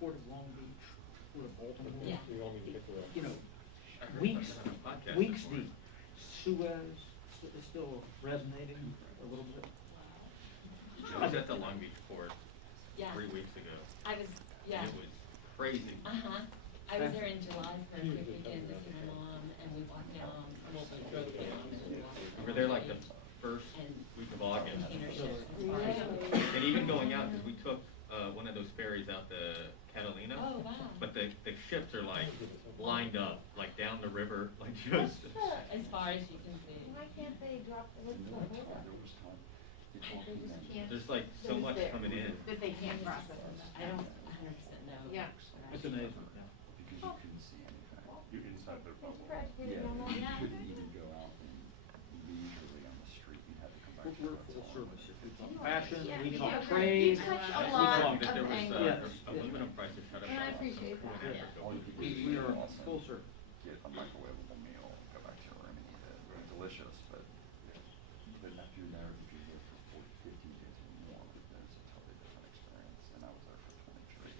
Port of Long Beach, Port of Baltimore. Yeah. You want me to pick it up? You know, I heard weeks, about that on a podcast weeks this morning. deep. Suez is still resonating a little bit. I was at the Long Beach port Yeah. 3 weeks ago. I was, yeah. And it was crazy. Uh-huh. I was there in July for a quick weekend to see my mom, and we walked down, well, we drove down and we walked down. We were there like the first And week of August. container ships. as far as- And even going out, because we took one of those ferries out to Catalina. Oh, wow. But the ships are like lined up, like down the river, like just. As far as you can see. Why can't they drop the lids on board? They just can't. There's like so much coming in. That they can't process it. I don't 100% know. Yeah. It's amazing, yeah. Because you couldn't see anything. You're inside their It's bubble. predicated on that. You couldn't even go out and leisurely on the street. You had to come back. We're to the full hotel. service. If we talk fashion, Yeah, we you talk do. trade. You touch a I lot saw that there of was angles. Yes. aluminum prices shot up. And I a lot, appreciate so that. whenever Yeah. it All you goes- could do is We are also full service. get a microwavable meal, go back to your room and eat it. It's delicious, but if you're there, if you're there for 40, 50 days or more, there's a totally different experience. And I was there for 23,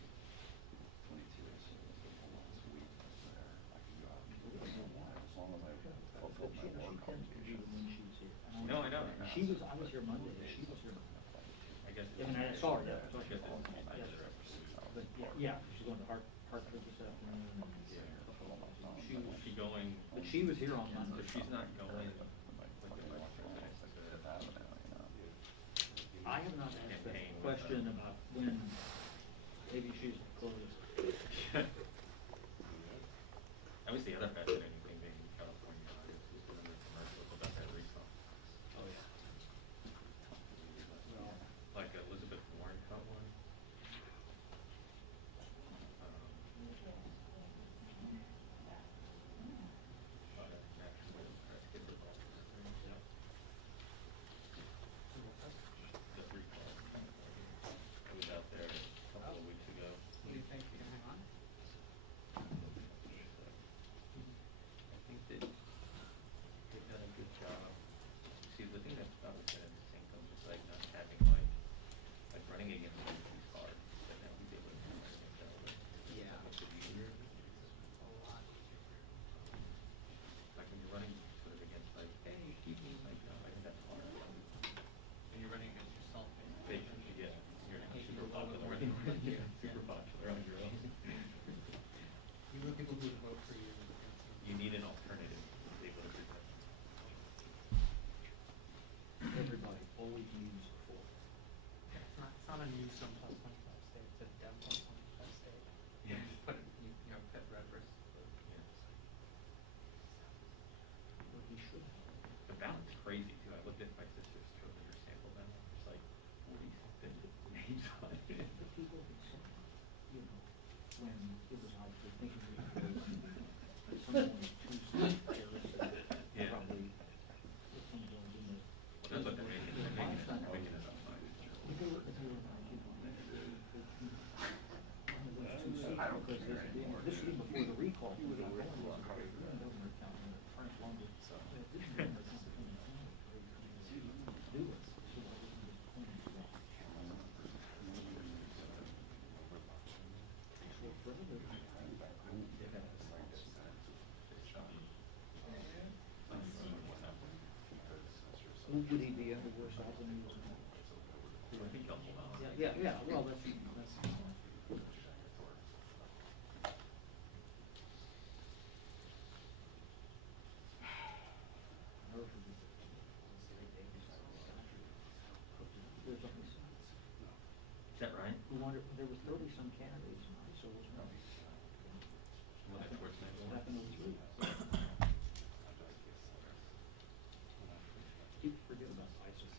22, so the whole last week I was there. I could go out and do what I wanted as long as I fulfilled my She work tends to do obligations. when she's here. No, I know. I was here Monday, she was here Monday. I guess. I mean, I saw her, yeah. I guess it's Yes. nicer. But yeah, she's going to Hartford this afternoon. and She was, She going. but she was here on So Monday. she's not going. I have not asked that Campaign with, question about when maybe she's closed. That was the other fascinating thing being in California, is doing the commercials about that recall. Oh, yeah. Well, Like Elizabeth Warren cut one. The recall. I was out there a couple of weeks ago. what do you think? You can hang on? I think that they've done a good job. See, the thing that I was saying, the same thing, just like not having like running against them too hard, but now we did with them, I think that was. Yeah. Makes it easier. A lot. Like when you're running sort of against like, hey, keep me, like, no, I think that's hard. And you're running against yourself. Basically, yeah, you're not super popular anymore, you're super popular on your own. You want people who would vote for you. You need an alternative to be able to present. Everybody always needs a four. It's not a new sum plus 25 state, it's a down plus 25 state. Yeah. Put it, you know, put red versus blue. What he should have. The ballot's crazy too. I looked at my sister's her sample ballot. There's like 40 something names on it. The people that said, you know, when it was out there thinking we could go and someone was too sweet, Yeah. probably, if someone was in the. Well, that's what they're making. They're making it up. If they were, you know, one of those two seats, because this would be before the recall. It was a governor account in French London. So this is the governor account in town. Do it. So I wouldn't just point it out. So forever. Would he be under worse odds than he was? I think they'll hold on. Yeah, well, that's. Is that right? We wonder, there was 30 some candidates, so it was not. Well, that's where it's at. Back in 03. People forget about ISIS.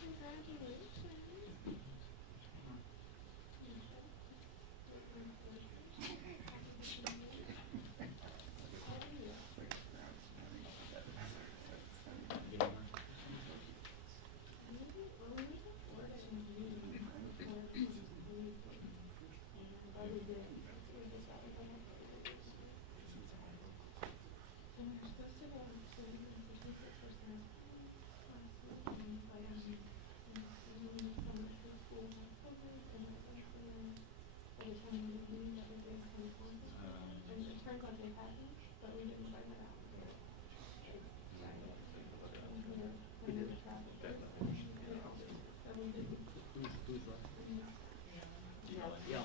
Congratulations. Franklin they hadn't, but we didn't bring it out. We did. Who's right? Yeah.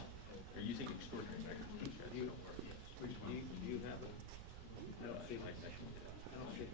They're using extraordinary measures to shut Do you, it over. do you have it? I don't see it. I sessioned it out. I don't see it.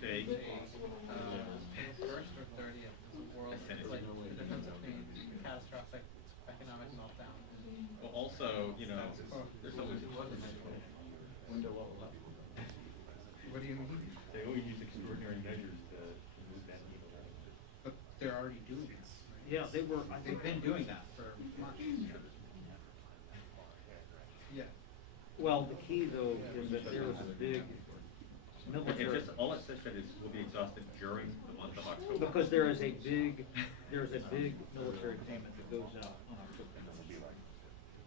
Vague. First or 30th is a world, I sent it it's like to you. the difference between catastrophic economic meltdown and. Well, also, you know, there's always. Window what will What do you mean? They always use extraordinary measures to move that needle. But they're already doing it. Yeah, they were, I They've think. been doing that for months. Yeah. Well, the key though is that there was a big It military. just, all it says that is will be exhausted during the month of October. Because there is a big military payment that goes out on October.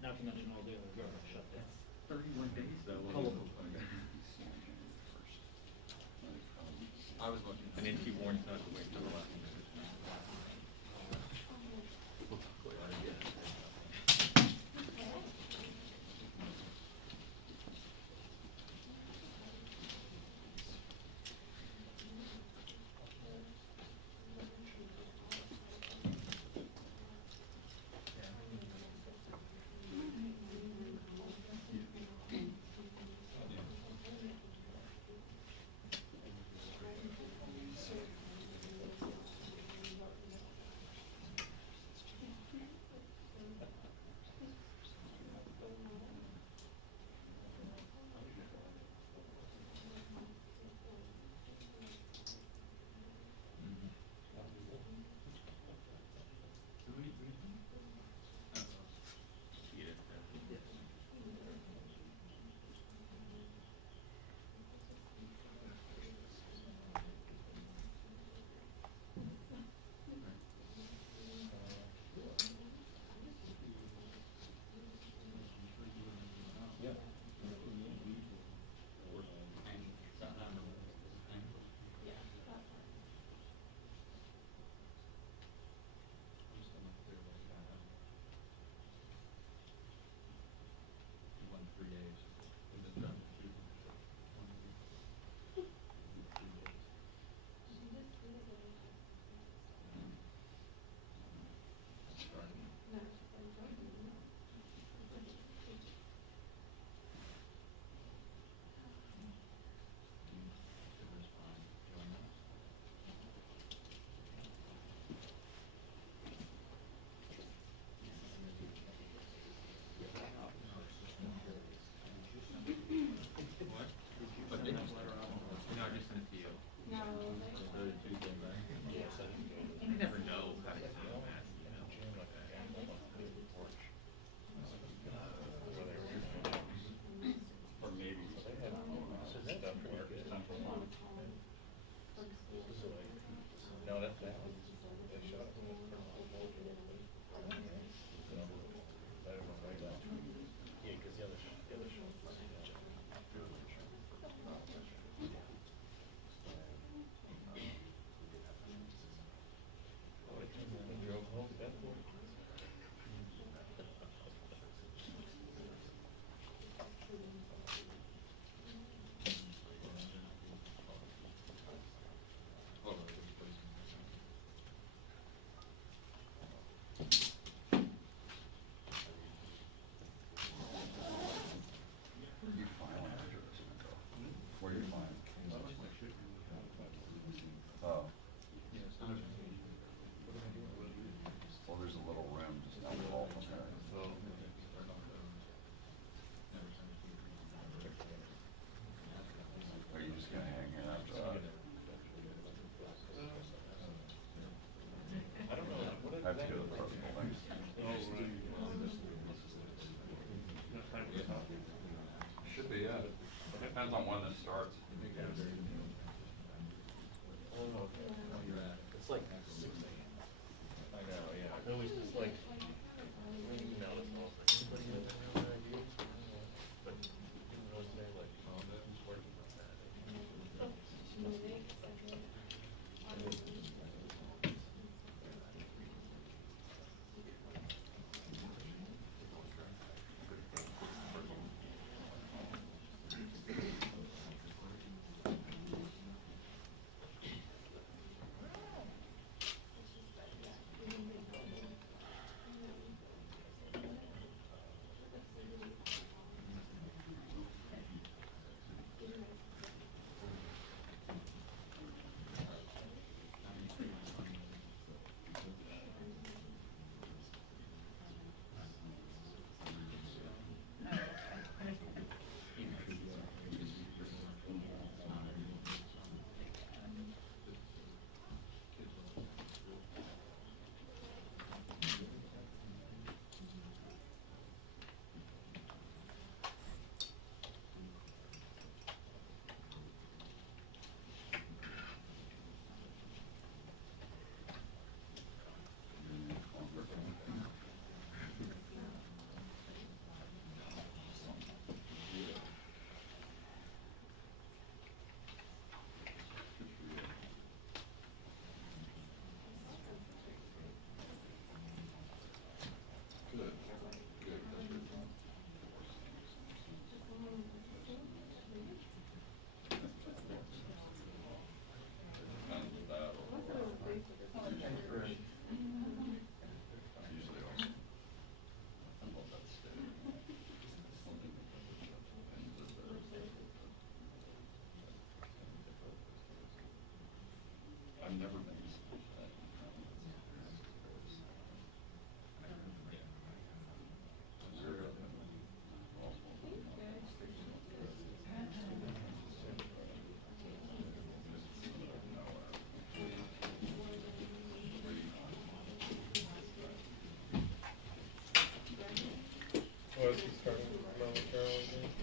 Not to mention all the other government shutdowns. 31 days though. Colorful. I was looking. And then she warns not to wait till the last minute. never been used to that. Was he starting momentarily again?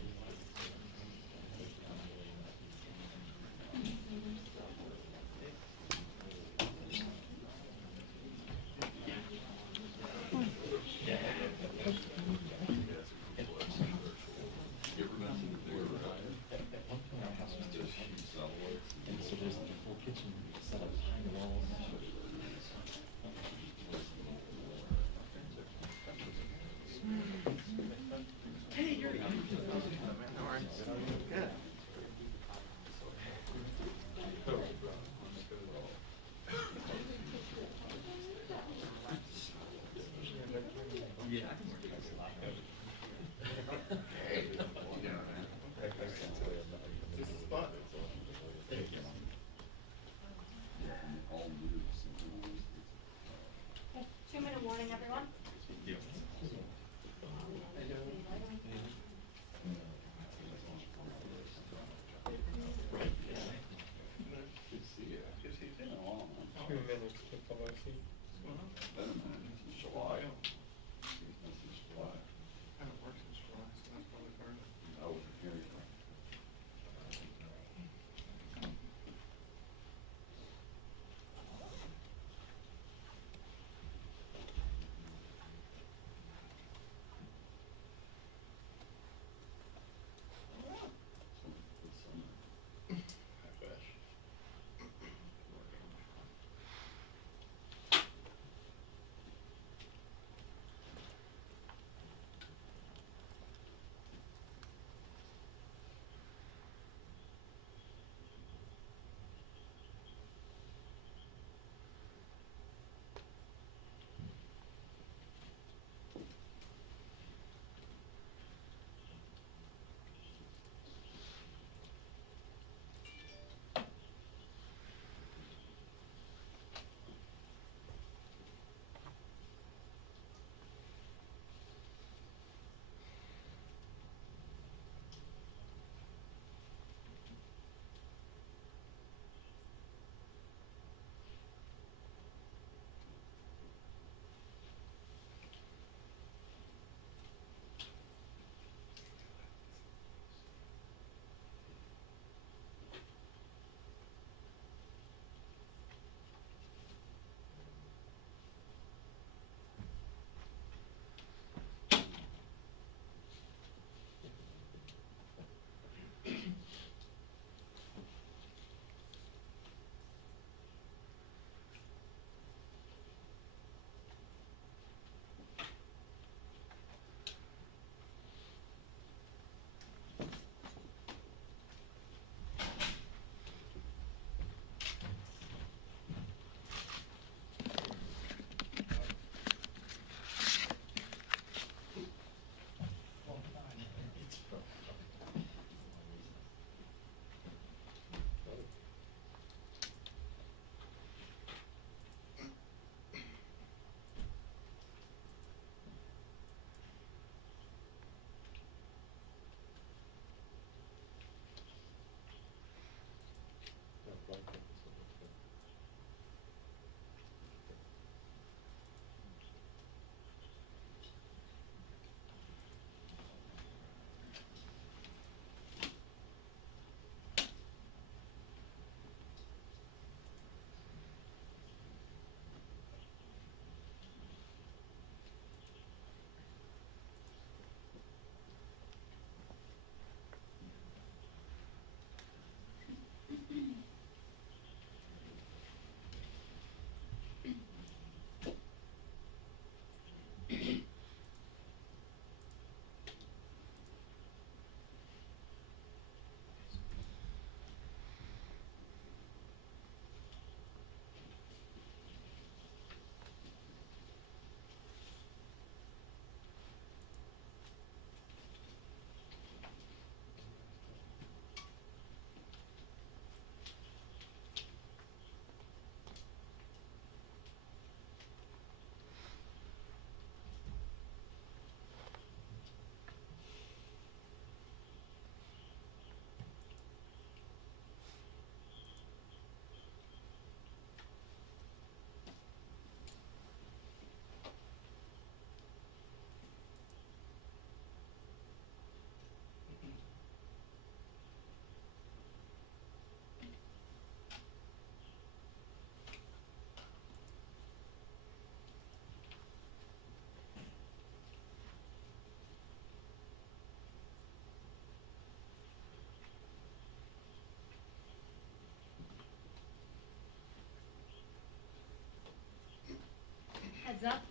heads up.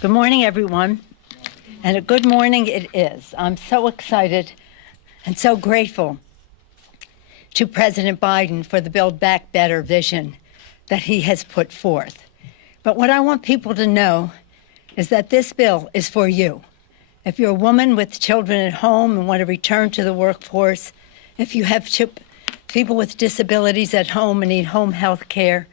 Good morning, everyone. And a good morning it is. I'm so excited and so grateful to President Biden for the Build Back Better vision that he has put forth. But what I want people to know is that this bill is for you. If you're a woman with children at home and want to return to the workforce, if you have people with disabilities at home and need home health care,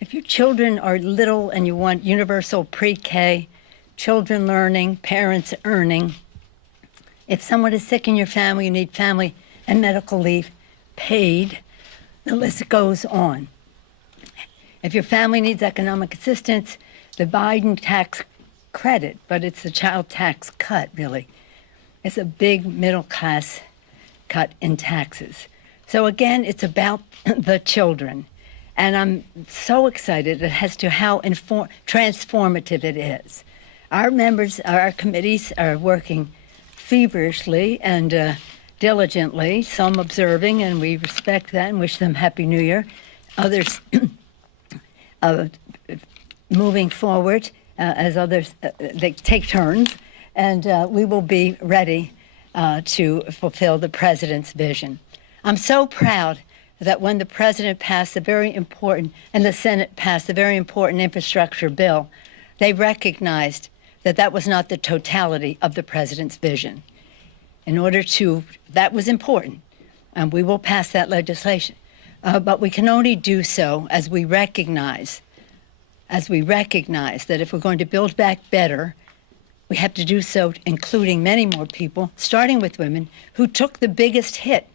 if your children are little and you want universal pre-K, children learning, parents earning, if someone is sick in your family, you need family and medical leave paid, the list goes on. If your family needs economic assistance, the Biden tax credit, but it's the child tax cut, really. It's a big middle class cut in taxes. So again, it's about the children. And I'm so excited as to how transformative it is. Our members, our committees are working feverishly and diligently, some observing, and we respect that and wish them Happy New Year. Others moving forward as others, they take turns, and we will be ready to fulfill the president's vision. I'm so proud that when the president passed a very important, and the Senate passed a very important infrastructure bill, they recognized that that was not the totality of the president's vision. That was important, and we will pass that legislation. But we can only do so as we recognize that if we're going to build back better, we have to do so including many more people, starting with women, who took the biggest hit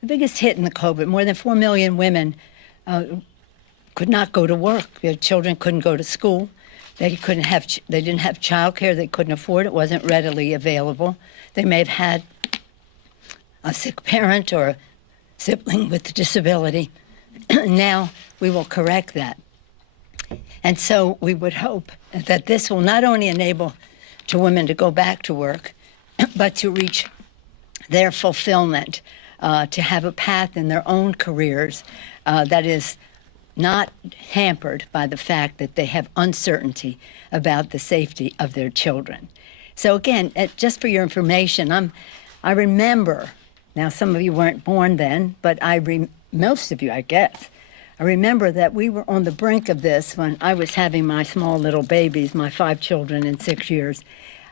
in the COVID. More than 4 million women could not go to work. Their children couldn't go to school. They didn't have childcare. They couldn't afford it. It wasn't readily available. They may have had a sick parent or a sibling with a disability. Now we will correct that. And so we would hope that this will not only enable women to go back to work, but to reach their fulfillment, to have a path in their own careers that is not hampered by the fact that they have uncertainty about the safety of their children. So again, just for your information, I remember, now some of you weren't born then, but most of you, I guess, I remember that we were on the brink of this when I was having my small little babies, my 5 children in 6 years.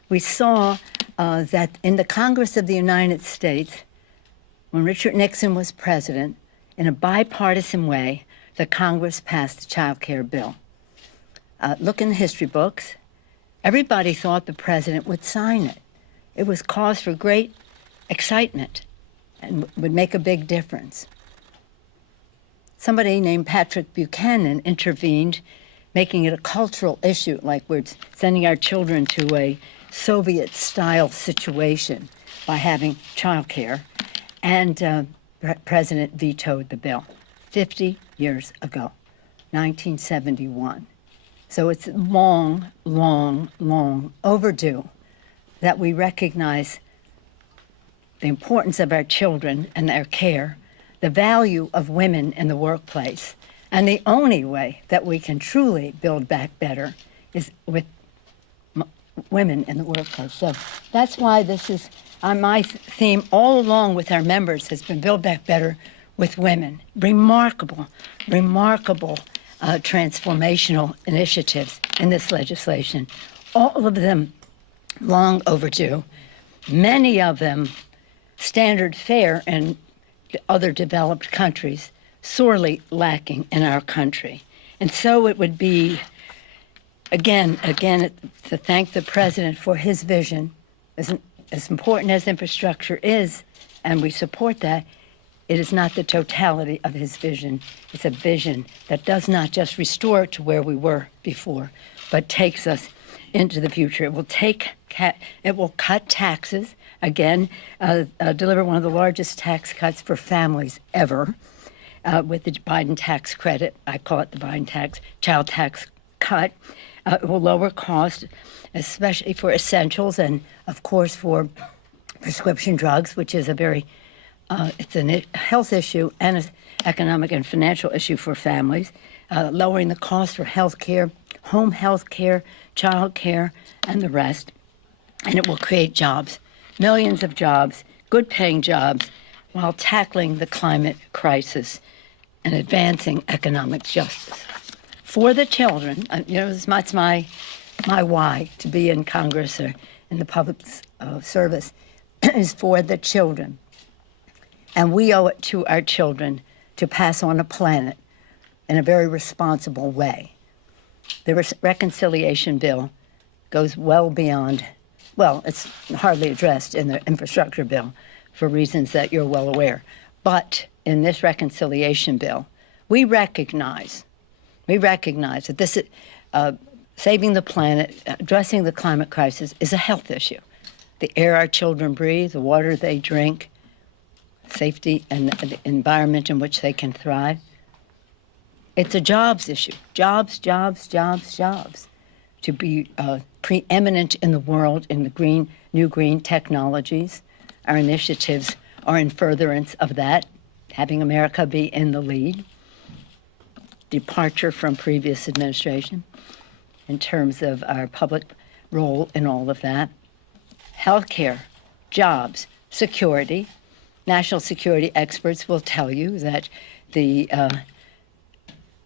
We saw that in the Congress of the United States, when Richard Nixon was president, in a bipartisan way, the Congress passed the child care bill. Look in the history books. Everybody thought the president would sign it. It was cause for great excitement and would make a big difference. Somebody named Patrick Buchanan intervened, making it a cultural issue, like we're sending our children to a Soviet-style situation by having child care. And the president vetoed the bill 50 years ago, 1971. So it's long, long, long overdue that we recognize the importance of our children and their care, the value of women in the workplace. And the only way that we can truly build back better is with women in the workplace. So that's why this is my theme all along with our members has been Build Back Better with women. Remarkable transformational initiatives in this legislation. All of them long overdue. Many of them standard fare in other developed countries, sorely lacking in our country. And so it would be, again, to thank the president for his vision. As important as infrastructure is, and we support that, it is not the totality of his vision. It's a vision that does not just restore to where we were before, but takes us into the future. It will cut taxes, again, deliver one of the largest tax cuts for families ever with the Biden tax credit. I call it the Biden child tax cut. It will lower costs, especially for essentials and, of course, for prescription drugs, which is a very it's a health issue and an economic and financial issue for families. Lowering the cost for health care, home health care, child care, and the rest. And it will create jobs, millions of jobs, good-paying jobs, while tackling the climate crisis and advancing economic justice. For the children, that's my why to be in Congress or in the public service, is for the children. And we owe it to our children to pass on a planet in a very responsible way. The reconciliation bill goes well beyond, well, it's hardly addressed in the infrastructure bill for reasons that you're well aware. But in this reconciliation bill, we recognize that this saving the planet, addressing the climate crisis is a health issue. The air our children breathe, the water they drink, safety and the environment in which they can thrive. It's a jobs issue. Jobs. To be preeminent in the world in the new green technologies. Our initiatives are in furtherance of that, having America be in the lead. Departure from previous administration in terms of our public role in all of that. Healthcare, jobs, security. National security experts will tell you that the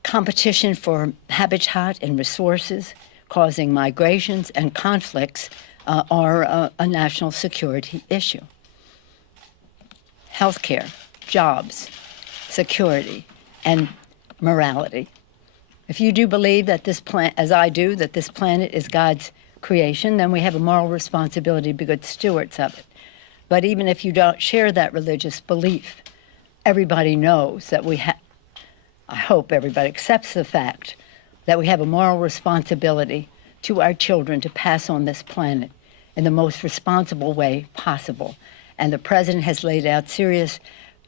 competition for habitat and resources causing migrations and conflicts are a national security issue. Healthcare, jobs, security, and morality. If you do believe that this planet, as I do, that this planet is God's creation, then we have a moral responsibility to be good stewards of it. But even if you don't share that religious belief, everybody knows that I hope everybody accepts the fact that we have a moral responsibility to our children to pass on this planet in the most responsible way possible. And the president has laid out serious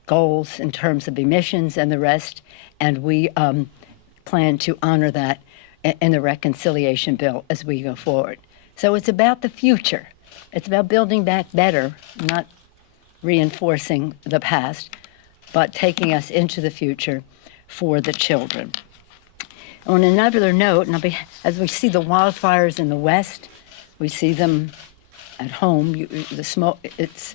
goals in terms of emissions and the rest, and we plan to honor that in the reconciliation bill as we go forward. So it's about the future. It's about building back better, not reinforcing the past, but taking us into the future for the children. On another note, as we see the wildfires in the West, we see them at home. The smoke, it's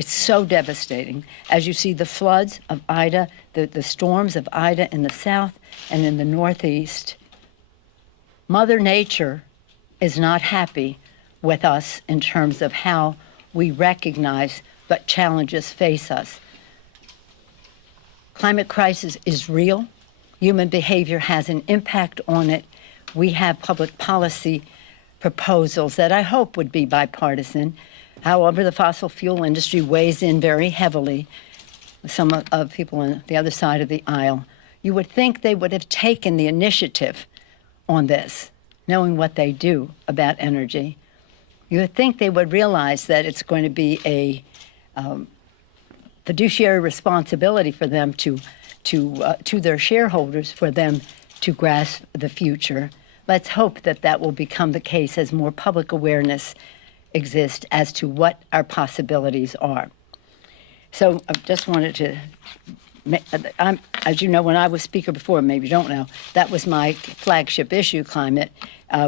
so devastating. As you see the floods of Ida, the storms of Ida in the south and in the northeast, Mother Nature is not happy with us in terms of how we recognize what challenges face us. Climate crisis is real. Human behavior has an impact on it. We have public policy proposals that I hope would be bipartisan. However, the fossil fuel industry weighs in very heavily. Some of people on the other side of the aisle, you would think they would have taken the initiative on this, knowing what they do about energy. You would think they would realize that it's going to be a fiduciary responsibility for them to their shareholders, for them to grasp the future. Let's hope that that will become the case as more public awareness exists as to what our possibilities are. So I just wanted to, as you know, when I was speaker before, maybe you don't know, that was my flagship issue, climate.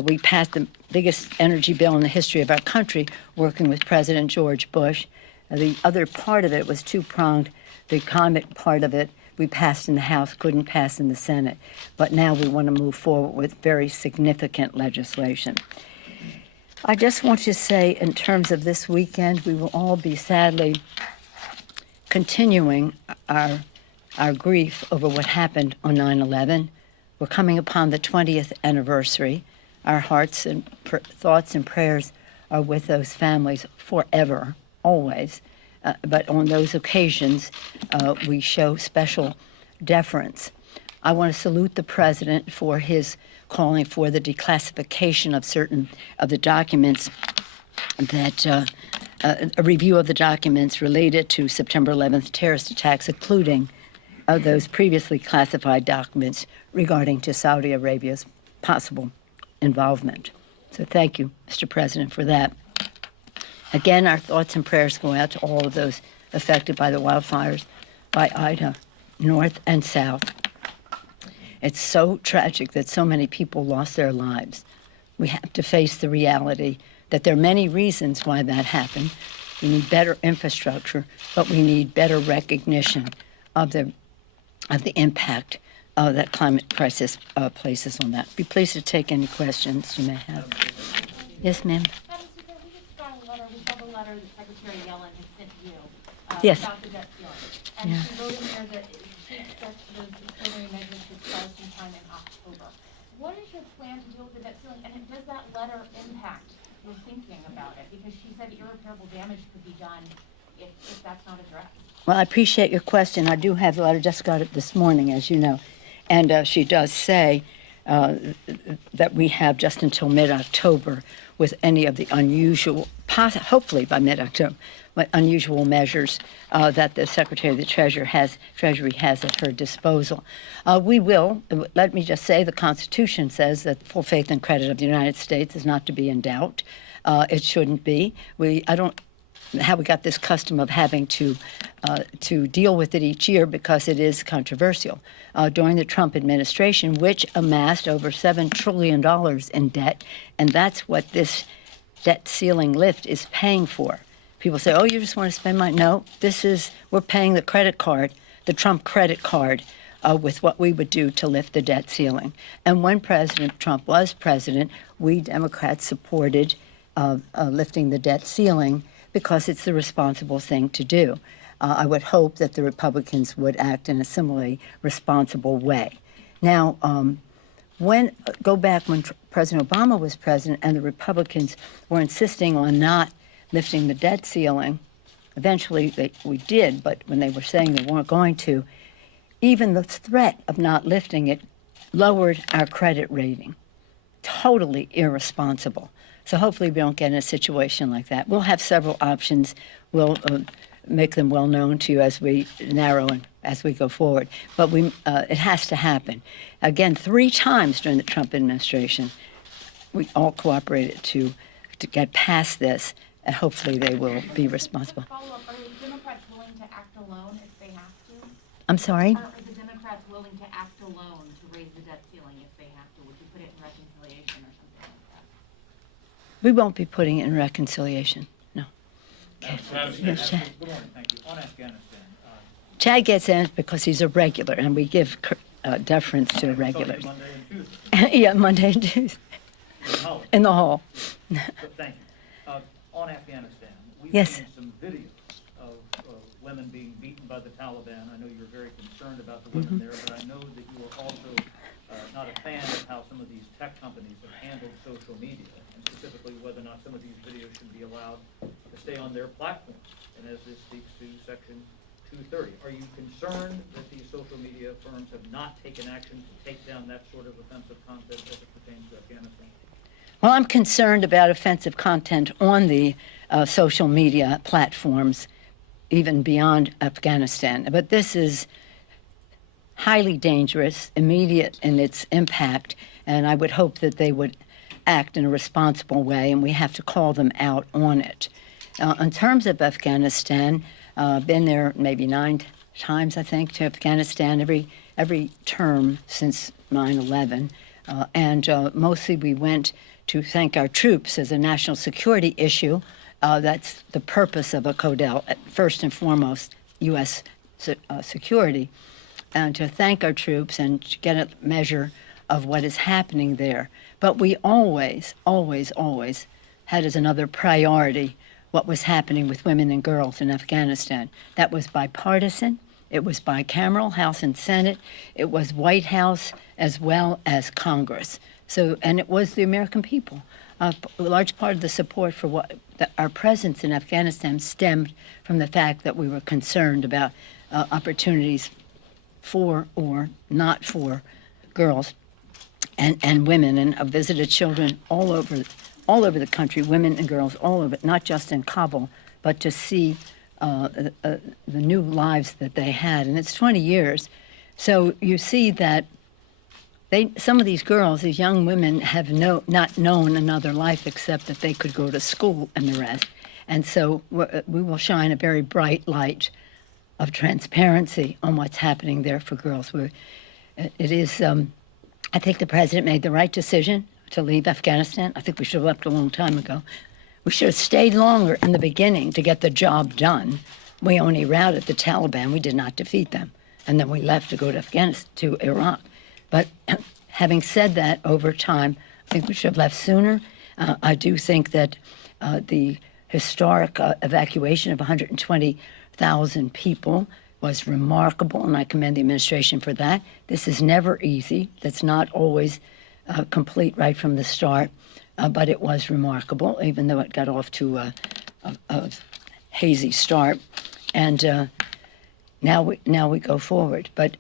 We passed the biggest energy bill in the history of our country, working with President George Bush. The other part of it was two-pronged. The climate part of it we passed in the House, couldn't pass in the Senate. But now we want to move forward with very significant legislation. I just want to say, in terms of this weekend, we will all be sadly continuing our grief over what happened on 9/11. We're coming upon the 20th anniversary. Our hearts and thoughts and prayers are with those families forever, always. But on those occasions, we show special deference. I want to salute the president for his calling for the declassification of certain of the documents that a review of the documents related to September 11th terrorist attacks, including those previously classified documents regarding to Saudi Arabia's possible involvement. So thank you, Mr. President, for that. Again, our thoughts and prayers go out to all of those affected by the wildfires, by Ida, north and south. It's so tragic that so many people lost their lives. We have to face the reality that there are many reasons why that happened. We need better infrastructure, but we need better recognition of the impact that climate crisis places on that. Be pleased to take any questions you may have. Yes, ma'am. Madam Speaker, we just got a letter, we got a letter that Secretary Yellen had sent you Yes. about the debt ceiling. And Yeah. she wrote in there that she expects those extraordinary measures to start sometime in October. What is your plan to deal with the debt ceiling? And does that letter impact your thinking about it? Because she said irreparable damage could be done if that's not addressed. Well, I appreciate your question. I do have the letter, just got it this morning, as you know. And she does say that we have just until mid-October with any of the unusual, hopefully by mid-October, but unusual measures that the Secretary of the Treasury has at her disposal. We will, let me just say, the Constitution says that full faith and credit of the United States is not to be in doubt. It shouldn't be. I don't how we got this custom of having to deal with it each year because it is controversial. During the Trump administration, which amassed over $7 trillion in debt, and that's what this debt ceiling lift is paying for. People say, oh, you just want to spend money. No, we're paying the credit card, the Trump credit card, with what we would do to lift the debt ceiling. And when President Trump was president, we Democrats supported lifting the debt ceiling because it's the responsible thing to do. I would hope that the Republicans would act in a similarly responsible way. Now, go back when President Obama was president and the Republicans were insisting on not lifting the debt ceiling, eventually we did, but when they were saying they weren't going to, even the threat of not lifting it lowered our credit rating. Totally irresponsible. So hopefully we don't get in a situation like that. We'll have several options. We'll make them well known to you as we narrow and as we go forward. But it has to happen. Again, 3 times during the Trump administration, we all cooperated to get past this, and hopefully they will be responsible. Follow up, are the Democrats willing to act alone if they have to? I'm sorry? Are the Democrats willing to act alone to raise the debt ceiling if they have to? Would you put it in reconciliation or something like that? We won't be putting it in reconciliation, no. Madam Speaker. Yes, Chad. Good morning, thank you. On Afghanistan. Chad gets in because he's a regular, and we give deference to regulars. Monday and Tuesday. Yeah, Monday and Tuesday. In the hall. So, thank you. On Afghanistan, we've Yes. seen some videos of women being beaten by the Taliban. I know you're very concerned about the Mm-hmm. women there, but I know that you are also not a fan of how some of these tech companies have handled social media, and specifically whether or not some of these videos should be allowed to stay on their platforms. And as this speaks to Section 230, are you concerned that these social media firms have not taken action to take down that sort of offensive content as it pertains to Afghanistan? Well, I'm concerned about offensive content on the social media platforms, even beyond Afghanistan. But this is highly dangerous, immediate in its impact, and I would hope that they would act in a responsible way, and we have to call them out on it. In terms of Afghanistan, been there maybe 9 times, I think, to Afghanistan every term since 9/11, and mostly we went to thank our troops as a national security issue. That's the purpose of a CODEL, first and foremost, U.S. Security, and to thank our troops and to get a measure of what is happening there. But we always, always, always had as another priority what was happening with women and girls in Afghanistan. That was bipartisan. It was bicameral, House and Senate. It was White House as well as Congress. So, and it was the American people. A large part of the support for our presence in Afghanistan stemmed from the fact that we were concerned about opportunities for or not for girls and women. And I've visited children all over the country, women and girls all over it, not just in Kabul, but to see the new lives that they had. And it's 20 years. So you see that some of these girls, these young women, have not known another life except that they could go to school and the rest. And so we will shine a very bright light of transparency on what's happening there for girls. It is, I think the president made the right decision to leave Afghanistan. I think we should have left a long time ago. We should have stayed longer in the beginning to get the job done. We only routed the Taliban. We did not defeat them. And then we left to go to Afghanistan, to Iraq. But having said that, over time, I think we should have left sooner. I do think that the historic evacuation of 120,000 people was remarkable, and I commend the administration for that. This is never easy. That's not always complete right from the start, but it was remarkable, even though it got off to a hazy start. And now we go forward. But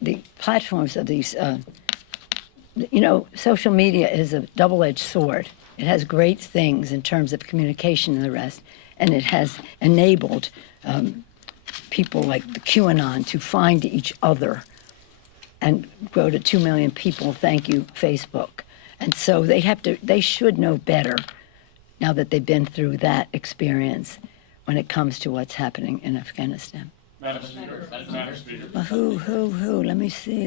the platforms of these, social media is a double-edged sword. It has great things in terms of communication and the rest, and it has enabled people like the QAnon to find each other and grow to 2 million people. Thank you, Facebook. And so they should know better now that they've been through that experience when it comes to what's happening in Afghanistan. Madam Speaker. Madam Speaker. Well, who? Let me see.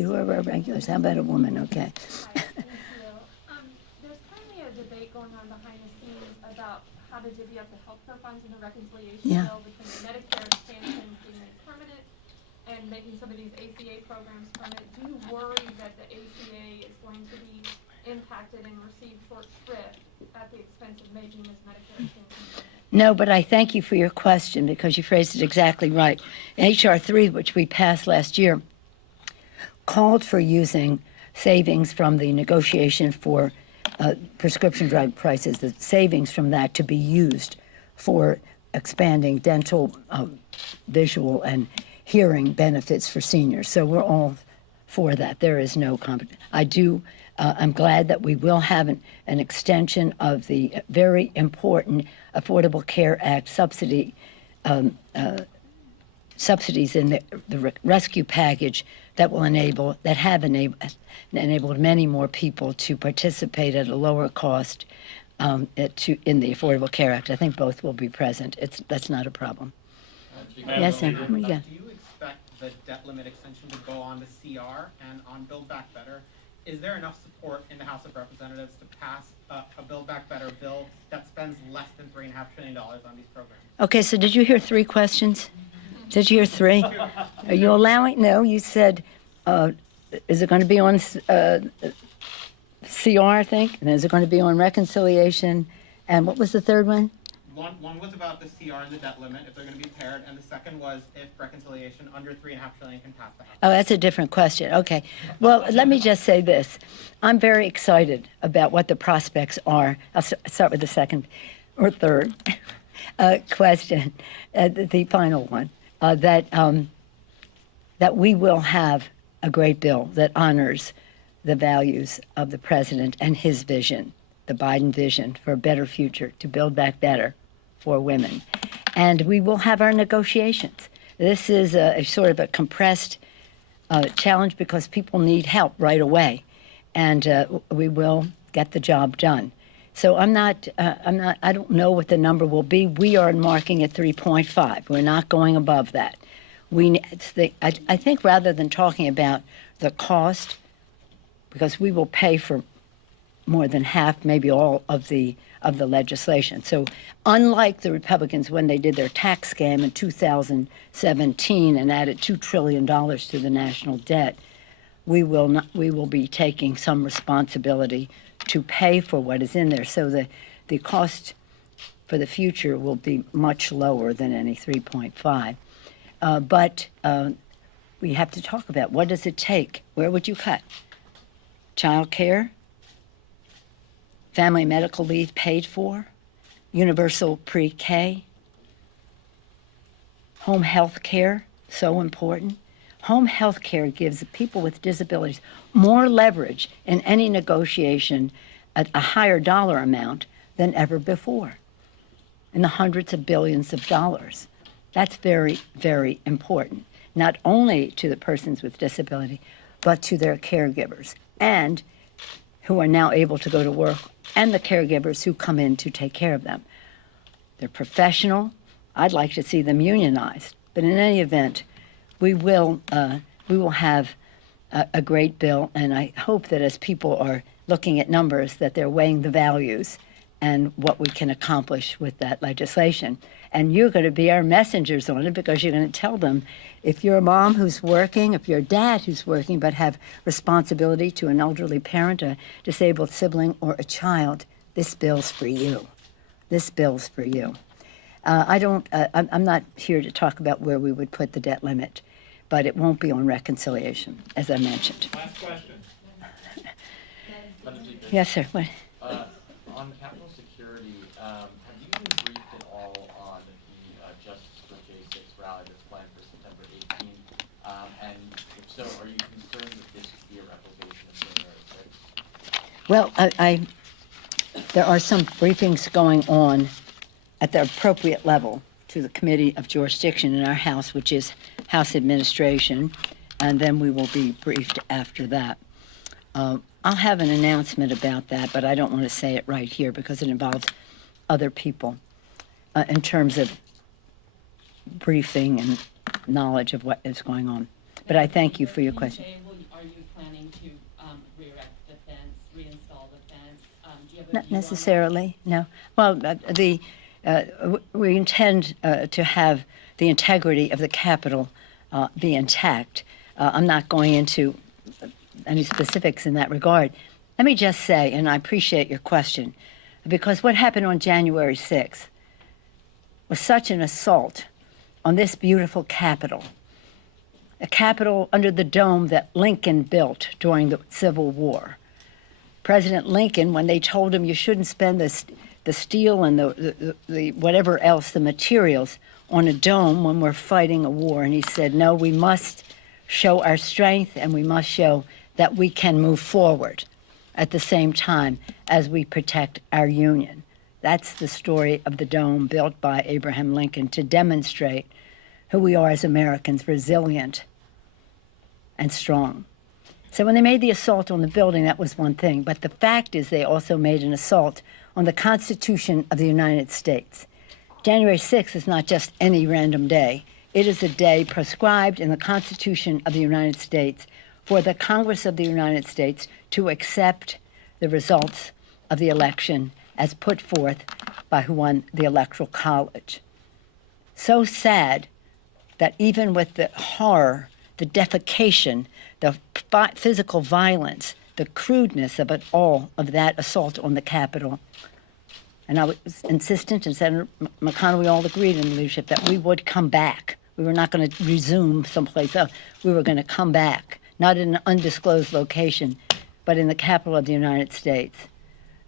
Who are our regulars? How about a woman? Okay. Hi, thank you. There's currently a debate going on behind the scenes about how to divvy up the healthcare funds in the reconciliation Yeah. bill between the Medicare expansion being made permanent and making some of these ACA programs permanent. Do you worry that the ACA is going to be impacted and receive short shrift at the expense of making this Medicare expansion permanent? No, but I thank you for your question because you phrased it exactly right. H.R. 3, which we passed last year, called for using savings from the negotiation for prescription drug prices, the savings from that to be used for expanding dental, visual, and hearing benefits for seniors. So we're all for that. There is no competition. I'm glad that we will have an extension of the very important Affordable Care Act subsidies in the rescue package that have enabled many more people to participate at a lower cost in the Affordable Care Act. I think both will be present. That's not a problem. Yes, Speaker. Sam, what do you got? Do you expect the debt limit extension to go on the CR and on Build Back Better? Is there enough support in the House of Representatives to pass a Build Back Better bill that spends less than $3.5 trillion on these programs? Okay, so did you hear 3 questions? Did you hear 3? Are you allowing? No, you said, is it going to be on CR, I think? And is it going to be on reconciliation? And what was the third one? One was about the CR and the debt limit, if they're going to be paired, and the second was if reconciliation under $3.5 trillion can pass the House. Oh, that's a different question. Okay. Well, let me just say this. I'm very excited about what the prospects are. I'll start with the second or third question, the final one, that we will have a great bill that honors the values of the president and his vision, the Biden vision for a better future, to build back better for women. And we will have our negotiations. This is a sort of a compressed challenge because people need help right away. And we will get the job done. So I don't know what the number will be. We are marking at 3.5. We're not going above that. I think rather than talking about the cost, because we will pay for more than half, maybe all of the legislation. So unlike the Republicans when they did their tax scam in 2017 and added $2 trillion to the national debt, we will be taking some responsibility to pay for what is in there. So the cost for the future will be much lower than any 3.5. But we have to talk about what does it take? Where would you cut? Child care? Family medical leave paid for, universal pre-K, home health care, so important. Home health care gives people with disabilities more leverage in any negotiation at a higher dollar amount than ever before, in the hundreds of billions of dollars. That's very, very important, not only to the persons with disability, but to their caregivers, and who are now able to go to work, and the caregivers who come in to take care of them. They're professional. I'd like to see them unionized, but in any event, we will have a great bill, and I hope that as people are looking at numbers, that they're weighing the values and what we can accomplish with that legislation. And you're going to be our messengers on it, because you're going to tell them, if you're a mom who's working, if you're a dad who's working but have responsibility to an elderly parent, a disabled sibling, or a child, this bill's for you. This bill's for you. I'm not here to talk about where we would put the debt limit, but it won't be on reconciliation, as I mentioned. Last question. Yes, sir. What? On capital security, have you been briefed at all on the Justice for J6 rally that's planned for September 18th? And if so, are you concerned that this could be a replication of January 6th? Well, there are some briefings going on at the appropriate level to the Committee of Jurisdiction in our House, which is House Administration, and then we will be briefed after that. I'll have an announcement about that, but I don't want to say it right here because it involves other people in terms of briefing and knowledge of what is going on. But I thank you for your question. Are you planning to re-erect the fence, reinstall the fence? Do you have a Not view on that? necessarily, no. Well, we intend to have the integrity of the Capitol be intact. I'm not going into any specifics in that regard. Let me just say, and I appreciate your question, because what happened on January 6th was such an assault on this beautiful Capitol, a Capitol under the dome that Lincoln built during the Civil War. President Lincoln, when they told him you shouldn't spend the steel and the whatever else, the materials, on a dome when we're fighting a war, and he said, no, we must show our strength, and we must show that we can move forward at the same time as we protect our Union. That's the story of the dome built by Abraham Lincoln to demonstrate who we are as Americans, resilient and strong. So when they made the assault on the building, that was one thing. But the fact is they also made an assault on the Constitution of the United States. January 6th is not just any random day. It is a day prescribed in the Constitution of the United States for the Congress of the United States to accept the results of the election as put forth by who won the Electoral College. So sad that even with the horror, the defecation, the physical violence, the crudeness of it all, of that assault on the Capitol, and I was insistent, and Senator McConnell, we all agreed in the leadership that we would come back. We were not going to resume someplace else. We were going to come back, not in an undisclosed location, but in the Capitol of the United States.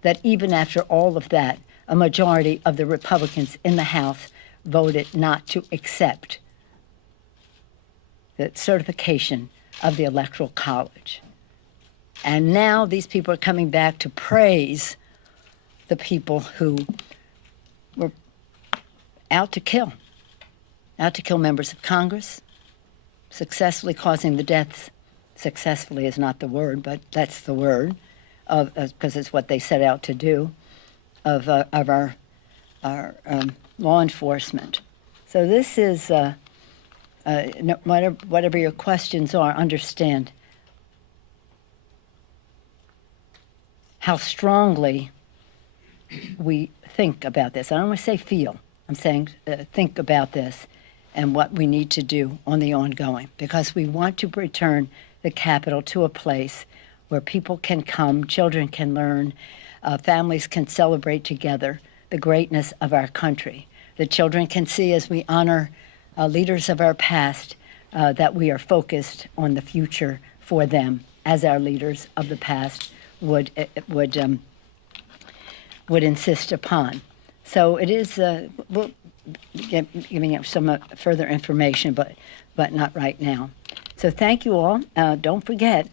That even after all of that, a majority of the Republicans in the House voted not to accept the certification of the Electoral College. And now these people are coming back to praise the people who were out to kill members of Congress, successfully causing the deaths. Successfully is not the word, but that's the word, because it's what they set out to do, of our law enforcement. So this is, whatever your questions are, understand how strongly we think about this. I don't want to say feel. I'm saying think about this and what we need to do on the ongoing, because we want to return the Capitol to a place where people can come, children can learn, families can celebrate together the greatness of our country. The children can see, as we honor leaders of our past, that we are focused on the future for them, as our leaders of the past would insist upon. So it is, we'll giving you some further information, but not right now. So thank you all. Don't forget,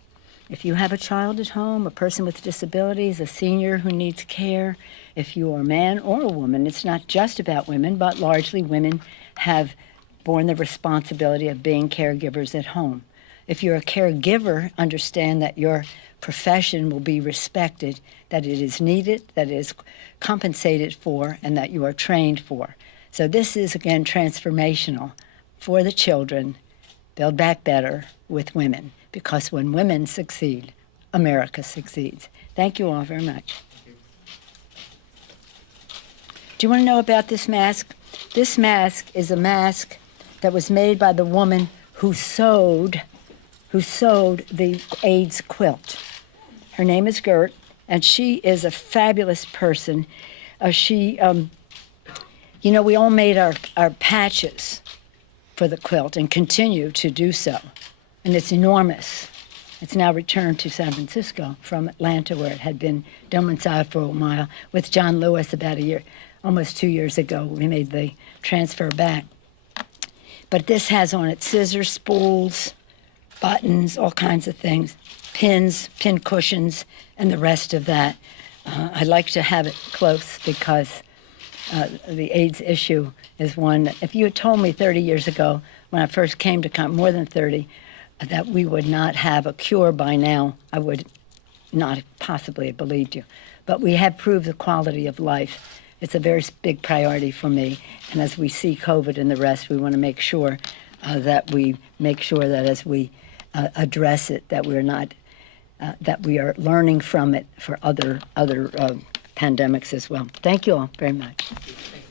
if you have a child at home, a person with disabilities, a senior who needs care, if you are a man or a woman, it's not just about women, but largely women have borne the responsibility of being caregivers at home. If you're a caregiver, understand that your profession will be respected, that it is needed, that it is compensated for, and that you are trained for. So this is, again, transformational for the children. Build Back Better with women, because when women succeed, America succeeds. Thank you all very much. Do you want to know about this mask? This mask is a mask that was made by the woman who sewed the AIDS quilt. Her name is Gert, and she is a fabulous person. We all made our patches for the quilt and continue to do so. And it's enormous. It's now returned to San Francisco from Atlanta, where it had been domiciled for a while. With John Lewis about almost 2 years ago, we made the transfer back. But this has on it scissors, spools, buttons, all kinds of things, pins, pin cushions, and the rest of that. I like to have it close because the AIDS issue is one that, if you had told me 30 years ago, when I first came to more than 30, that we would not have a cure by now, I would not possibly have believed you. But we have proved the quality of life. It's a very big priority for me. And as we see COVID and the rest, we want to make sure that as we address it, that we're not, that we are learning from it for other pandemics as well. Thank you all very much. Thank